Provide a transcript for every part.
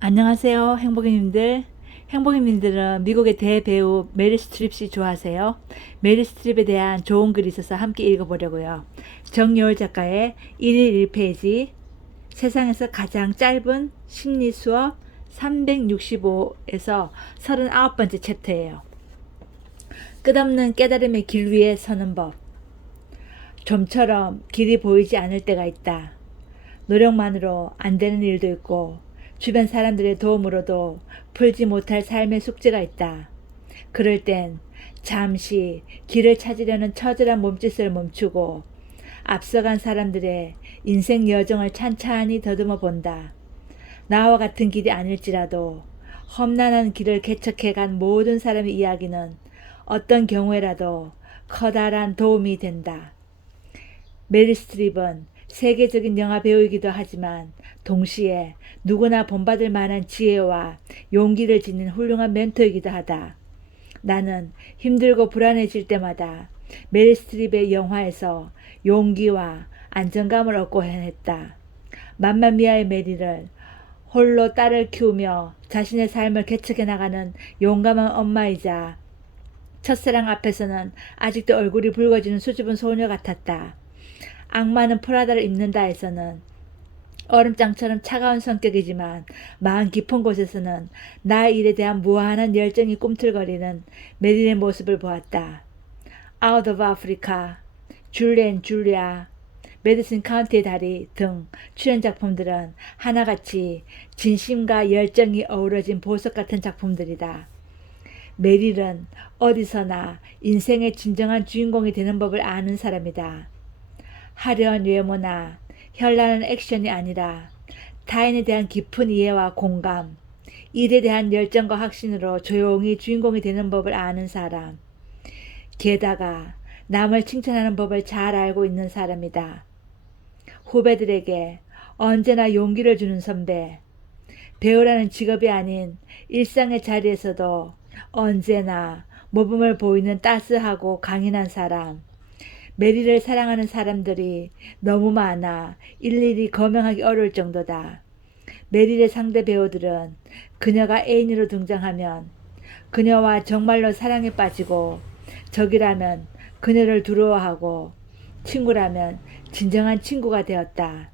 안녕하세요, 행복이님들. 행복이님들은 미국의 대배우 메리 스트립 씨 좋아하세요? 메리 스트립에 대한 좋은 글이 있어서 함께 읽어보려고요. 정여울 작가의 1일 1페이지 세상에서 가장 짧은 심리 수업 365에서 39번째 챕터예요. 끝없는 깨달음의 길 위에 서는 법. 좀처럼 길이 보이지 않을 때가 있다. 노력만으로 안 되는 일도 있고 주변 사람들의 도움으로도 풀지 못할 삶의 숙제가 있다. 그럴 땐 잠시 길을 찾으려는 처절한 몸짓을 멈추고 앞서간 사람들의 인생 여정을 찬찬히 더듬어 본다. 나와 같은 길이 아닐지라도 험난한 길을 개척해 간 모든 사람의 이야기는 어떤 경우에라도 커다란 도움이 된다. 메리 스트립은 세계적인 영화 배우이기도 하지만 동시에 누구나 본받을 만한 지혜와 용기를 지닌 훌륭한 멘토이기도 하다. 나는 힘들고 불안해질 때마다 메리 스트립의 영화에서 용기와 안정감을 얻고 해냈다. 맘마미아의 메리를 홀로 딸을 키우며 자신의 삶을 개척해 나가는 용감한 엄마이자 첫사랑 앞에서는 아직도 얼굴이 붉어지는 수줍은 소녀 같았다. 악마는 프라다를 입는다에서는 얼음장처럼 차가운 성격이지만 마음 깊은 곳에서는 나의 일에 대한 무한한 열정이 꿈틀거리는 메릴의 모습을 보았다. Out of Africa, 줄리엔 줄리아, 메디슨 카운티의 다리 등 출연 작품들은 하나같이 진심과 열정이 어우러진 보석 같은 작품들이다. 메릴은 어디서나 인생의 진정한 주인공이 되는 법을 아는 사람이다. 화려한 외모나 현란한 액션이 아니라 타인에 대한 깊은 이해와 공감, 일에 대한 열정과 확신으로 조용히 주인공이 되는 법을 아는 사람. 게다가 남을 칭찬하는 법을 잘 알고 있는 사람이다. 후배들에게 언제나 용기를 주는 선배. 배우라는 직업이 아닌 일상의 자리에서도 언제나 모범을 보이는 따스하고 강인한 사람. 메리를 사랑하는 사람들이 너무 많아 일일이 거명하기 어려울 정도다. 메릴의 상대 배우들은 그녀가 애인으로 등장하면 그녀와 정말로 사랑에 빠지고 적이라면 그녀를 두려워하고 친구라면 진정한 친구가 되었다.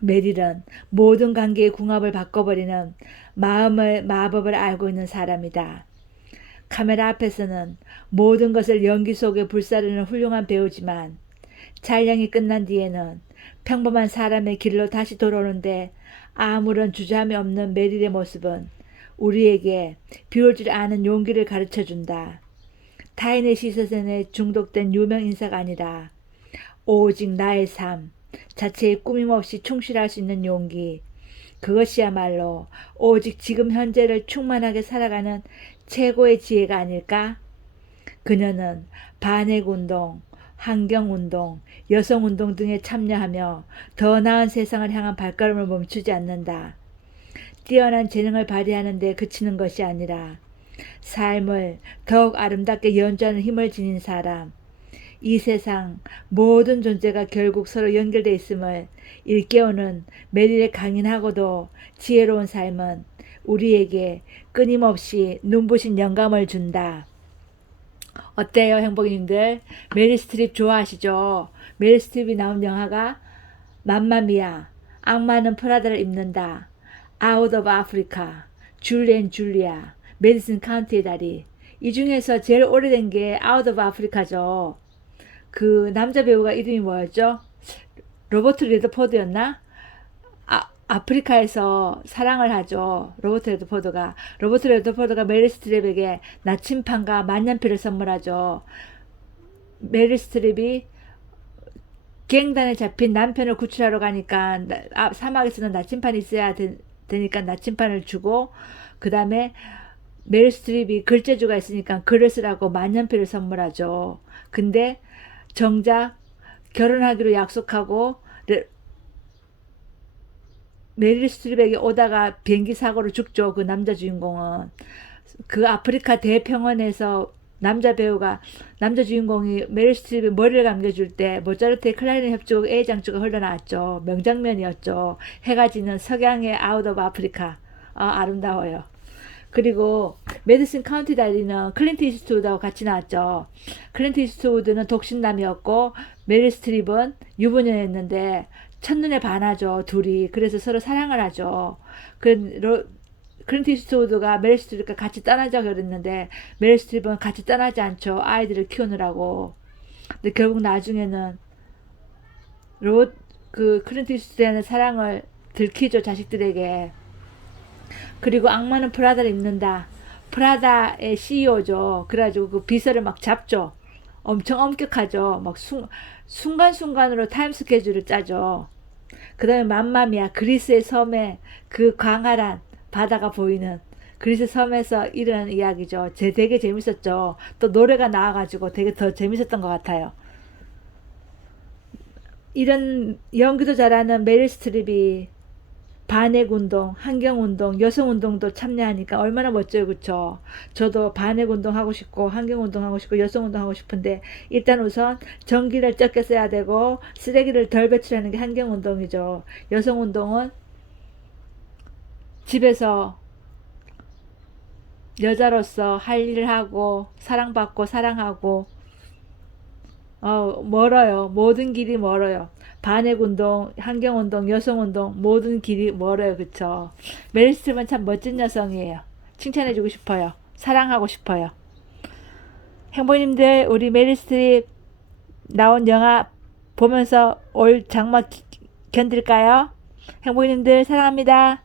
메릴은 모든 관계의 궁합을 바꿔버리는 마음을 마법을 알고 있는 사람이다. 카메라 앞에서는 모든 것을 연기 속에 불사르는 훌륭한 배우지만 촬영이 끝난 뒤에는 평범한 사람의 길로 다시 돌아오는데 아무런 주저함이 없는 메릴의 모습은 우리에게 비울 줄 아는 용기를 가르쳐 준다. 타인의 시선에 중독된 유명 인사가 아니라 오직 나의 삶 자체에 꾸밈없이 충실할 수 있는 용기. 그것이야말로 오직 지금 현재를 충만하게 살아가는 최고의 지혜가 아닐까? 그녀는 반핵운동, 환경운동, 여성운동 등에 참여하며 더 나은 세상을 향한 발걸음을 멈추지 않는다. 뛰어난 재능을 발휘하는 데 그치는 것이 아니라 삶을 더욱 아름답게 연주하는 힘을 지닌 사람. 이 세상 모든 존재가 결국 서로 연결되어 있음을 일깨우는 메릴의 강인하고도 지혜로운 삶은 우리에게 끊임없이 눈부신 영감을 준다. 어때요, 행복님들? 메리 스트립 좋아하시죠? 메리 스트립이 나온 영화가 맘마미아, 악마는 프라다를 입는다, 아웃 오브 아프리카, 줄리엔 줄리아, 메디슨 카운티의 다리. 이 중에서 제일 오래된 게 아웃 오브 아프리카죠. 그 남자 배우가 이름이 뭐였죠? 로버트 레드포드였나? 아, 아프리카에서 사랑을 하죠. 로버트 레드포드가. 로버트 레드포드가 메리 스트립에게 나침판과 만년필을 선물하죠. 메리 스트립이 갱단에 잡힌 남편을 구출하러 가니까 나, 아, 사막에서는 나침판이 있어야 되, 되니까 나침판을 주고 그 다음에 메리 스트립이 글재주가 있으니까 글을 쓰라고 만년필을 선물하죠. 근데 정작 결혼하기로 약속하고 메릴 스트립에게 오다가 비행기 사고로 죽죠. 그 남자 주인공은. 그 아프리카 대평원에서 남자 배우가 남자 주인공이 메릴 스트립의 머리를 감겨줄 때 모차르트의 클라리넷 협주곡 A 장주가 흘러나왔죠. 명장면이었죠. 해가 지는 석양의 아웃 오브 아프리카. 아, 아름다워요. 그리고 메디슨 카운티 달리는 클린트 이스트우드하고 같이 나왔죠. 클린트 이스트우드는 독신남이었고 메릴 스트립은 유부녀였는데 첫눈에 반하죠. 둘이. 그래서 서로 사랑을 하죠. 그 로, 클린트 이스트우드가 메릴 스트립과 같이 떠나자 그랬는데 메릴 스트립은 같이 떠나지 않죠. 아이들을 키우느라고. 근데 결국 나중에는 로, 그 클린트 이스트우드의 사랑을 들키죠. 자식들에게. 그리고 악마는 프라다를 입는다. 프라다의 CEO죠. 그래가지고 그 비서를 막 잡죠. 엄청 엄격하죠. 막 순, 순간순간으로 타임 스케줄을 짜죠. 그 다음에 맘마미아 그리스의 섬에 그 광활한 바다가 보이는 그리스 섬에서 일어난 이야기죠. 제 되게 재밌었죠. 또 노래가 나와가지고 되게 더 재밌었던 것 같아요. 이런 연기도 잘하는 메릴 스트립이 반핵 운동, 환경 운동, 여성 운동도 참여하니까 얼마나 멋져요, 그쵸? 저도 반핵 운동 하고 싶고, 환경 운동 하고 싶고, 여성 운동 하고 싶은데, 일단 우선 전기를 적게 써야 되고, 쓰레기를 덜 배출하는 게 환경 운동이죠. 여성 운동은 집에서 여자로서 할 일을 하고, 사랑받고, 사랑하고, 어, 멀어요. 모든 길이 멀어요. 반핵운동, 환경운동, 여성운동, 모든 길이 멀어요. 그쵸? 메릴 스트립은 참 멋진 여성이에요. 칭찬해주고 싶어요. 사랑하고 싶어요. 행보님들, 우리 메릴 스트립 나온 영화 보면서 올 장마 기- 견딜까요? 행보님들, 사랑합니다.